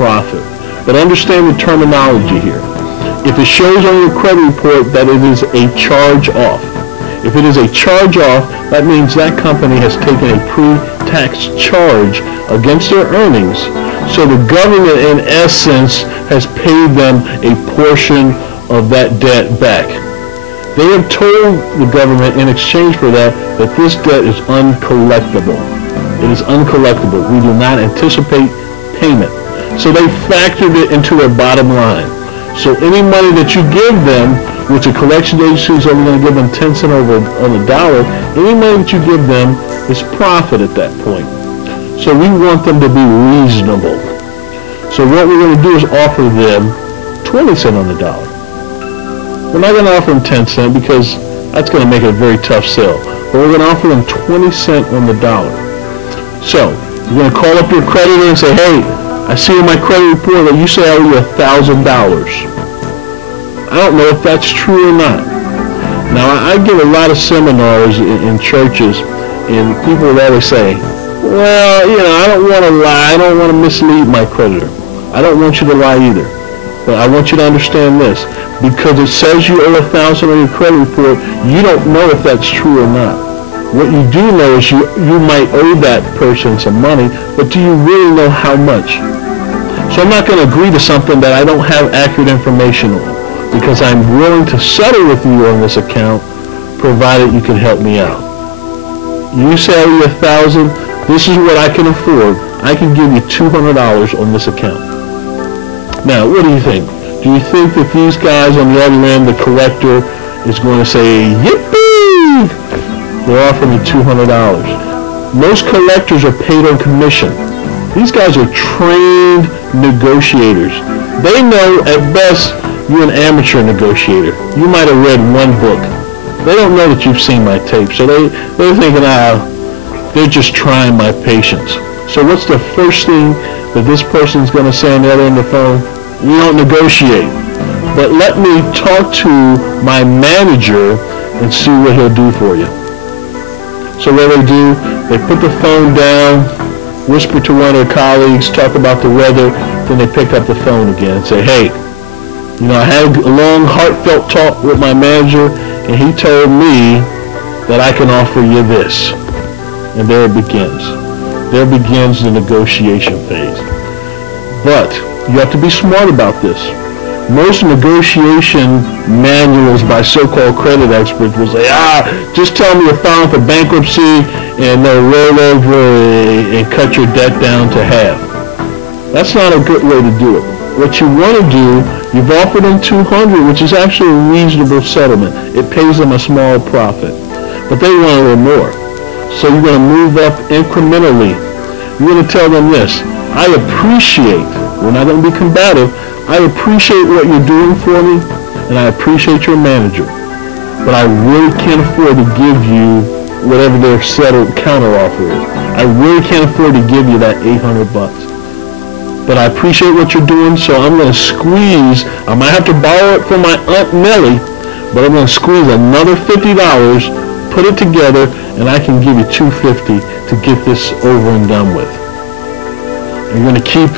profit. But understand the terminology here. If it shows on your credit report that it is a charge-off, if it is a charge-off, that means that company has taken a pre-tax charge against their earnings. So the government, in essence, has paid them a portion of that debt back. They have told the government in exchange for that this debt is uncollectible. It is uncollectible. We do not anticipate payment. So they factored it into their bottom line. So any money that you give them, which a collection agency is only going to give them 10 cents on the dollar, any money that you give them is profit at that point. So we want them to be reasonable. So what we're going to do is offer them 20 cents on the dollar. We're not going to offer them 10 cents because that's going to make it a very tough sell. But we're going to offer them 20 cents on the dollar. So you're going to call up your creditor and say, hey, I see in my credit report that you say I owe you $1,000. I don't know if that's true or not. Now, I give a lot of seminars in churches, and people will always say, well, you know, I don't want to lie. I don't want to mislead my creditor. I don't want you to lie either. But I want you to understand this. Because it says you owe $1,000 on your credit report, you don't know if that's true or not. What you do know is you might owe that person some money, but do you really know how much? So I'm not going to agree to something that I don't have accurate information on, because I'm willing to settle with you on this account, provided you can help me out. You say I owe you $1,000, this is what I can afford. I can give you $200 on this account. Now, what do you think? Do you think that these guys on the other end, the collector, is going to say, yippee? They're offering you $200. Most collectors are paid on commission. These guys are trained negotiators. They know at best you're an amateur negotiator. You might have read one book. They don't know that you've seen my tape. So they're thinking, they're just trying my patience. So what's the first thing that this person's going to say on the other end of the phone? We don't negotiate. But let me talk to my manager and see what he'll do for you. So what do? They put the phone down, whisper to one of their colleagues, talk about the weather, then they pick up the phone again and say, hey, you know, I had a long, heartfelt talk with my manager, and he told me that I can offer you this. And there it begins. There begins the negotiation phase. But you have to be smart about this. Most negotiation manuals by so-called credit experts will say, just tell me you're filing for bankruptcy and they'll roll over and cut your debt down to half. That's not a good way to do it. What you want to do, you've offered them $200, which is actually a reasonable settlement. It pays them a small profit. But they want a little more. So you're going to move up incrementally. You're going to tell them this, I appreciate, we're not going to be combative, I appreciate what you're doing for me, and I appreciate your manager. But I really can't afford to give you whatever their settled counteroffer is. I really can't afford to give you that $800. But I appreciate what you're doing, so I'm going to squeeze. I might have to borrow it from my Aunt Nellie, but I'm going to squeeze another $50, put it together, and I can give you $250 to get this over and done with. You're going to keep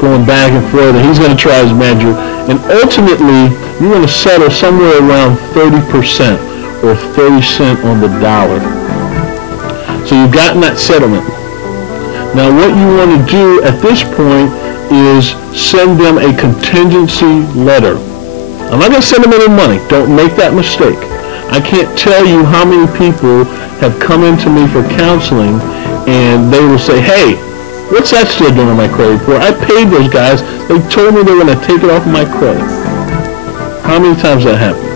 going back and forth, and he's going to try his manager, and ultimately you're going to settle somewhere around 30% or 30 cents on the dollar. So you've gotten that settlement. Now what you want to do at this point is send them a contingency letter. I'm not going to send them any money. Don't make that mistake. I can't tell you how many people have come into me for counseling and they will say, hey, what's that still doing on my credit report? I paid those guys. They told me they were going to take it off of my credit. How many times that happened?